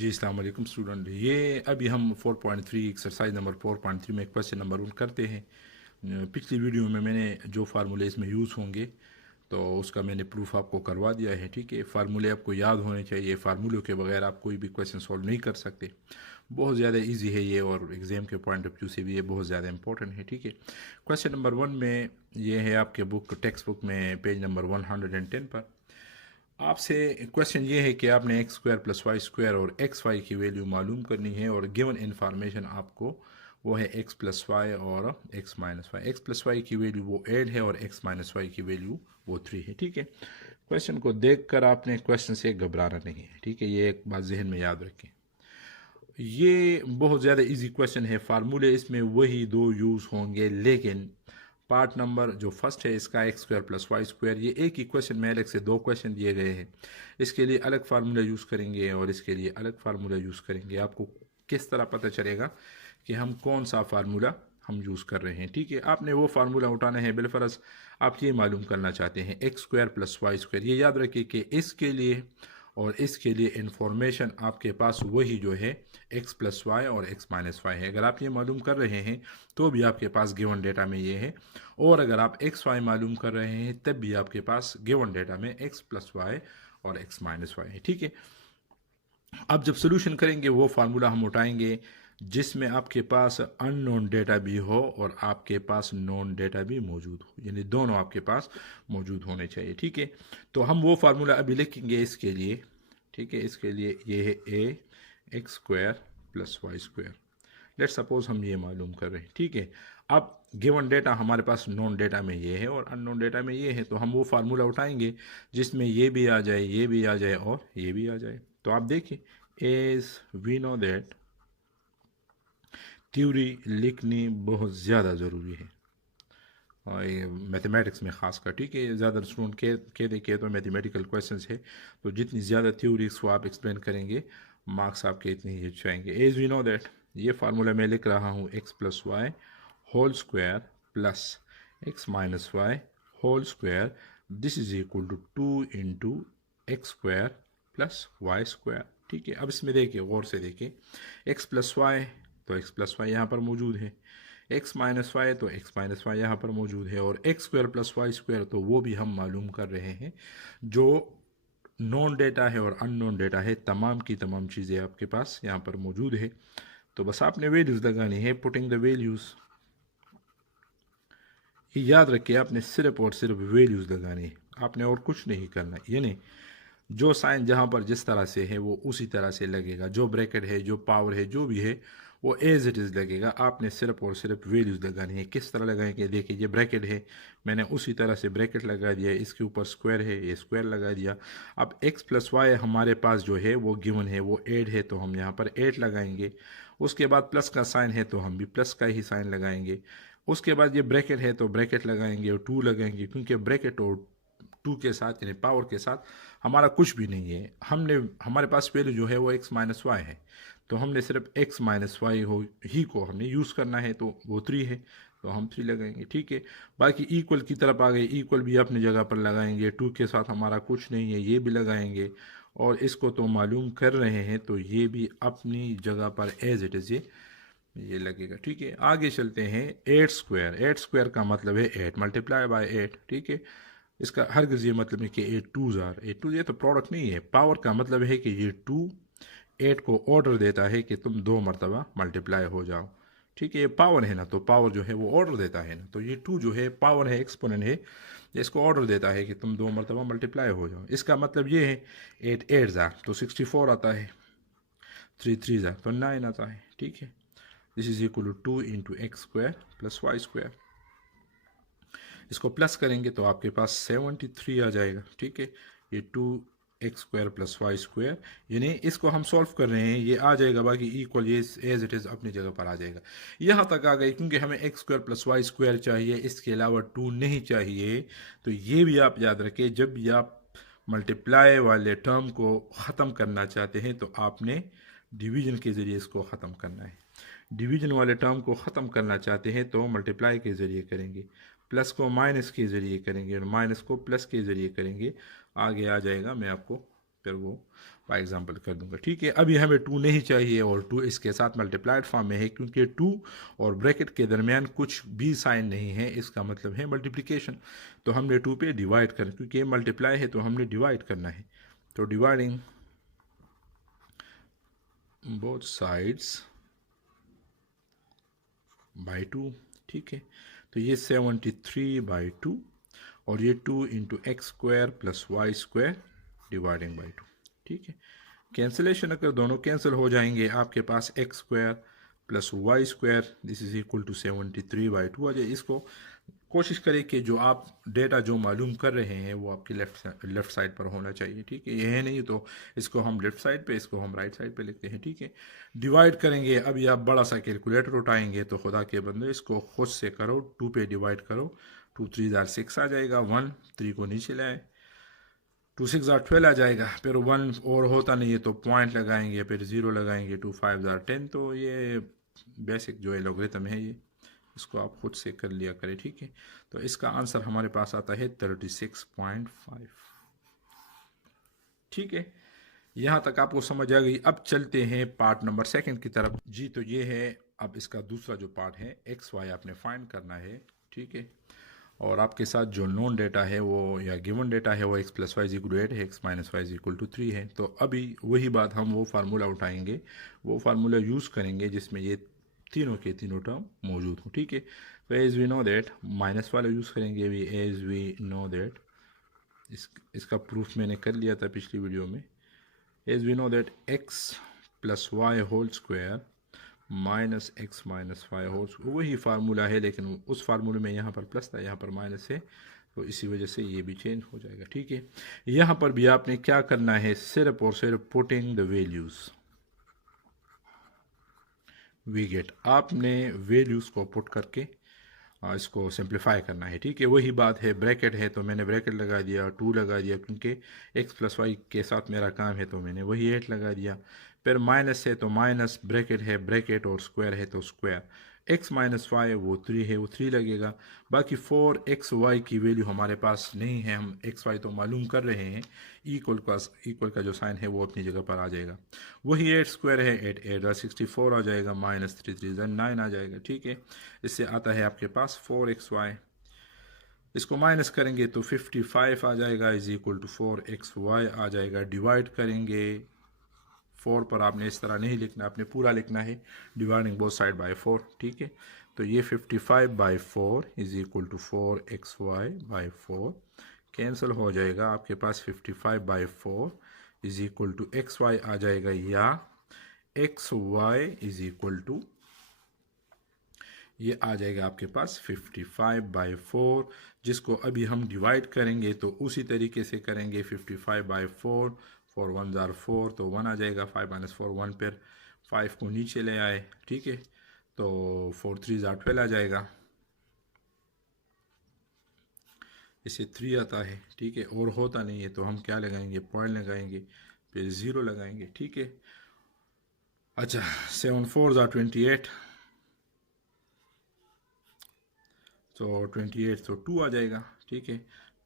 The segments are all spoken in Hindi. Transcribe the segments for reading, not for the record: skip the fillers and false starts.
जी अस्सलाम वालेकुम स्टूडेंट। ये अभी हम 4.3 एक्सरसाइज नंबर 4.3 में क्वेश्चन नंबर 1 करते हैं। पिछली वीडियो में मैंने जो फार्मूले इसमें यूज़ होंगे तो उसका मैंने प्रूफ आपको करवा दिया है। ठीक है, फार्मूले आपको याद होने चाहिए। फार्मूलों के बगैर आप कोई भी क्वेश्चन सॉल्व नहीं कर सकते। बहुत ज़्यादा इजी है ये, और एग्ज़ाम के पॉइंट ऑफ व्यू से भी ये बहुत ज़्यादा इंपॉर्टेंट है। ठीक है, क्वेश्चन नंबर 1 में ये है आपके टेक्स्ट बुक में पेज नंबर 110 पर। आपसे क्वेश्चन ये है कि आपने x square plus y square और एक्स वाई की वैल्यू मालूम करनी है, और गिवन इन्फॉर्मेशन आपको वो है एक्स प्लस वाई और x minus y. X plus y की वैल्यू वो 8 है और एक्स माइनस वाई की वैल्यू वो 3 है। ठीक है, क्वेश्चन को देखकर आपने क्वेश्चन से घबराना नहीं है। ठीक है, ये एक बात जहन में याद रखें। ये बहुत ज़्यादा इजी क्वेश्चन है। फार्मूले इसमें वही दो यूज़ होंगे, लेकिन पार्ट नंबर जो फर्स्ट है इसका x square plus y square, ये एक ही क्वेश्चन में अलग से दो क्वेश्चन दिए गए हैं। इसके लिए अलग फार्मूला यूज़ करेंगे और इसके लिए अलग फार्मूला यूज़ करेंगे। आपको किस तरह पता चलेगा कि हम कौन सा फार्मूला हम यूज़ कर रहे हैं। ठीक है, आपने वो फार्मूला उठाना है। बिलफरज आप ये मालूम करना चाहते हैं x square plus y square. ये याद रखिए कि इसके लिए और इसके लिए इंफॉर्मेशन आपके पास वही जो है एक्स प्लस वाई और एक्स माइनस वाई है। अगर आप ये मालूम कर रहे हैं तो भी आपके पास गिवन डेटा में ये है, और अगर आप एक्स वाई मालूम कर रहे हैं तब भी आपके पास गिवन डेटा में एक्स प्लस वाई और एक्स माइनस वाई है। ठीक है, अब जब सोल्यूशन करेंगे वो फार्मूला हम उठाएंगे जिसमें आपके पास अननोन डेटा भी हो और आपके पास नोन डेटा भी मौजूद हो, यानी दोनों आपके पास मौजूद होने चाहिए। ठीक है, तो हम वो फार्मूला अभी लिखेंगे इसके लिए। ठीक है, इसके लिए ये है a x square plus y square. Let suppose हम ये मालूम कर रहे हैं। ठीक है, अब गिवन डेटा हमारे पास नॉन डेटा में ये है और अननोन डेटा में ये है, तो हम वो फार्मूला उठाएंगे जिसमें ये भी आ जाए, ये भी आ जाए और ये भी आ जाए। तो आप देखिए, as we know that theory लिखनी बहुत ज़्यादा ज़रूरी है, और ये मैथमेटिक्स में ख़ास कर। ठीक है, ज़्यादा स्टूडेंट के देखिए तो मैथमेटिकल क्वेश्चंस है, तो जितनी ज़्यादा थ्योरीज को आप एक्सप्लेन करेंगे मार्क्स आपके इतने ही अच्छे आएंगे। एज वी नो दैट ये फार्मूला मैं लिख रहा हूँ x plus y whole square plus x minus y whole square, this is equal to 2 × x square plus y square. ठीक है, अब इसमें देखिए, गौर से देखिए, एक्स प्लस वाई तो एक्स प्लस वाई यहाँ पर मौजूद है, एक्स माइनस वाई तो एक्स माइनस वाई यहाँ पर मौजूद है, और x square plus y square तो वो भी हम मालूम कर रहे हैं। जो नॉन डेटा है और अननोन डेटा है, तमाम की तमाम चीज़ें आपके पास यहाँ पर मौजूद है। तो बस आपने वैल्यूज़ लगानी है, पुटिंग द वैल्यूज़। याद रखिए, आपने सिर्फ और सिर्फ वैल्यूज़ लगानी है, आपने और कुछ नहीं करना। यानी जो साइन जहाँ पर जिस तरह से है वो उसी तरह से लगेगा, जो ब्रैकेट है, जो पावर है, जो भी है वो एज इट इज़ लगेगा। आपने सिर्फ और सिर्फ वैल्यूज़ लगानी है। किस तरह लगाएंगे, देखिए ये ब्रैकेट है, मैंने उसी तरह से ब्रैकेट लगा दिया, इसके ऊपर स्क्वायर है, ये स्क्वायर लगा दिया। अब एक्स प्लस वाई हमारे पास जो है वो गिवन है, वो 8 है, तो हम यहाँ पर 8 लगाएंगे। उसके बाद प्लस का साइन है तो हम भी प्लस का ही साइन लगाएंगे। उसके बाद ये ब्रैकेट है तो ब्रैकेट लगाएंगे और 2 लगाएंगे, क्योंकि ब्रैकेट और 2 के साथ यानी पावर के साथ हमारा कुछ भी नहीं है। हमारे पास वैल्यू जो है वो एक्स माइनस वाई है, तो हमने सिर्फ एक्स माइनस वाई हो ही को हमने यूज़ करना है, तो वो 3 है तो हम 3 लगाएंगे। ठीक है, बाकी इक्वल की तरफ आ गए, इक्वल भी अपनी जगह पर लगाएंगे, 2 के साथ हमारा कुछ नहीं है, ये भी लगाएंगे, और इसको तो मालूम कर रहे हैं तो ये भी अपनी जगह पर एज इट इज़ ये लगेगा। ठीक है, आगे चलते हैं। 8 स्क्वायर, 8 स्क्वायर का मतलब है 8 मल्टीप्लाई बाय 8। ठीक है, इसका हरगिज़ ये मतलब नहीं कि 8 2 ज़ार 8 2, ये तो प्रोडक्ट नहीं है। पावर का मतलब है कि ये 2 8 को ऑर्डर देता है कि तुम 2 मरतबा मल्टीप्लाई हो जाओ। ठीक है, ये पावर है ना, तो पावर जो है वो ऑर्डर देता है ना, तो ये 2 जो है पावर है, एक्सपोनेंट है, इसको ऑर्डर देता है कि तुम 2 मरतबा मल्टीप्लाई हो जाओ। इसका मतलब ये है 8 8 ज़ार तो 64 आता है, 3 3 ज़ार तो 9 आता है। ठीक है, this is equal to 2 × x square plus y square. इसको प्लस करेंगे तो आपके पास 73 आ जाएगा। ठीक है, ये 2 x square plus y square, यानी इसको हम सॉल्व कर रहे हैं, ये आ जाएगा, बाकी इक्वल ये एज इट इज़ अपनी जगह पर आ जाएगा। यहाँ तक आ गई, क्योंकि हमें x square plus y square चाहिए, इसके अलावा 2 नहीं चाहिए। तो ये भी आप याद रखें, जब भी आप मल्टीप्लाई वाले टर्म को ख़त्म करना चाहते हैं तो आपने डिवीजन के ज़रिए इसको ख़त्म करना है। डिवीजन वाले टर्म को ख़त्म करना चाहते हैं तो मल्टीप्लाई के ज़रिए करेंगे, प्लस को माइनस के ज़रिए करेंगे और माइनस को प्लस के ज़रिए करेंगे। आगे आ जाएगा, मैं आपको फिर वो बाई एग्जाम्पल कर दूंगा, ठीक है। अभी हमें 2 नहीं चाहिए और 2 इसके साथ मल्टीप्लाइड फॉर्म में है, क्योंकि 2 और ब्रैकेट के दरमियान कुछ भी साइन नहीं है, इसका मतलब है मल्टीप्लिकेशन। तो हमने 2 पे डिवाइड करना, क्योंकि ये मल्टीप्लाई है तो हमने डिवाइड करना है। तो डिवाइडिंग बोथ साइड्स बाई 2, ठीक है। तो ये 73/2 और ये 2 into x square plus y square dividing by 2, ठीक है। कैंसिलेशन अगर दोनों कैंसिल हो जाएंगे, आपके पास x square plus y square this is equal to 73/2 आ जाए। इसको कोशिश करें कि जो आप डेटा जो मालूम कर रहे हैं वो आपकी लेफ़्ट साइड पर होना चाहिए, ठीक है। ये है नहीं तो इसको हम लेफ़्ट साइड पे, इसको हम राइट साइड पे लिखते हैं, ठीक है। डिवाइड करेंगे, अभी आप बड़ा सा कैलकुलेटर उठाएंगे तो खुदा के बंदे इसको खुद से करो, 2 पे डिवाइड करो, 2 3 जार 6 आ जाएगा, 1 3 को नीचे लाए, 2 6 जार 12 आ जाएगा, फिर 1 और होता नहीं है तो पॉइंट लगाएंगे, फिर 0 लगाएंगे, 2 5 जार 10। तो ये बेसिक जो है लॉगरिथम है, ये इसको आप खुद से कर लिया करें, ठीक है। तो इसका आंसर हमारे पास आता है 36.5, ठीक है। यहाँ तक आपको समझ आ गई। अब चलते हैं पार्ट नंबर 2 की तरफ। जी, तो ये है अब इसका दूसरा जो पार्ट है, एक्स वाई आपने फाइंड करना है, ठीक है। और आपके साथ जो नोन डेटा है वो, या गिवन डेटा है वो x plus y equal to 8 है, x minus y equal to 3 है। तो अभी वही बात, हम वो फार्मूला उठाएंगे, वो फार्मूला यूज़ करेंगे जिसमें ये तीनों के तीनों टर्म मौजूद हों, ठीक है। तो as we know that, minus वाला यूज़ करेंगे भी, एज वी नो दैट, इसका प्रूफ मैंने कर लिया था पिछली वीडियो में। As we know that x plus y whole square minus x minus y whole, वही फार्मूला है, लेकिन उस फार्मूले में यहाँ पर प्लस था, यहाँ पर माइनस है, तो इसी वजह से ये भी चेंज हो जाएगा, ठीक है। यहाँ पर भी आपने क्या करना है, सिर्फ और सिर्फ putting the values we get, आपने वैल्यूज़ को पुट करके इसको सिंप्लीफाई करना है, ठीक है। वही बात है, ब्रैकेट है तो मैंने ब्रैकेट लगा दिया, 2 लगा दिया, क्योंकि x प्लस वाई के साथ मेरा काम है तो मैंने वही 8 लगा दिया। फिर माइनस है तो माइनस, ब्रैकेट है ब्रैकेट, और स्क्वायर है तो स्क्वायर, x माइनस वाई वो 3 है, वो 3 लगेगा। बाकी 4xy की वैल्यू हमारे पास नहीं है, हम xy तो मालूम कर रहे हैं, इक्वल का जो साइन है वो अपनी जगह पर आ जाएगा। वही 8 स्क्वायर है, 8 8 64 आ जाएगा, माइनस 3 3 9 आ जाएगा, ठीक है। इससे आता है आपके पास 4xy, इसको माइनस करेंगे तो 55 आ जाएगा, इज इक्वल टू 4xy आ जाएगा। डिवाइड करेंगे 4 पर, आपने इस तरह नहीं लिखना, आपने पूरा लिखना है, डिवाइडिंग बोथ साइड बाय 4, ठीक है। तो ये 55/4 is equal to 4xy/4 cancel हो जाएगा, आपके पास 55/4 इज इक्वल टू xy आ जाएगा, या xy इज इक्वल टू, ये आ जाएगा आपके पास 55/4, जिसको अभी हम डिवाइड करेंगे तो उसी तरीके से करेंगे, 55/4, 4 1 जार 4, तो 1 आ जाएगा, 5 माइनस 4 1, पर 5 को नीचे ले आए, ठीक है। तो 4 3 जार 12 आ जाएगा, इसे 3 आता है, ठीक है। और होता नहीं है तो हम क्या लगाएंगे, पॉइंट लगाएंगे, फिर 0 लगाएंगे, ठीक है। अच्छा, 7 4 जार 28, तो 28 तो 2 आ जाएगा, ठीक है।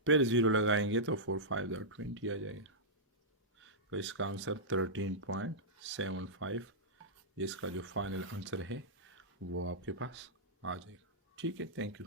फिर 0 लगाएंगे तो 4 5 जार 20 आ जाएगा। तो इसका आंसर 13.75, इसका जो फाइनल आंसर है वो आपके पास आ जाएगा, ठीक है। Thank you.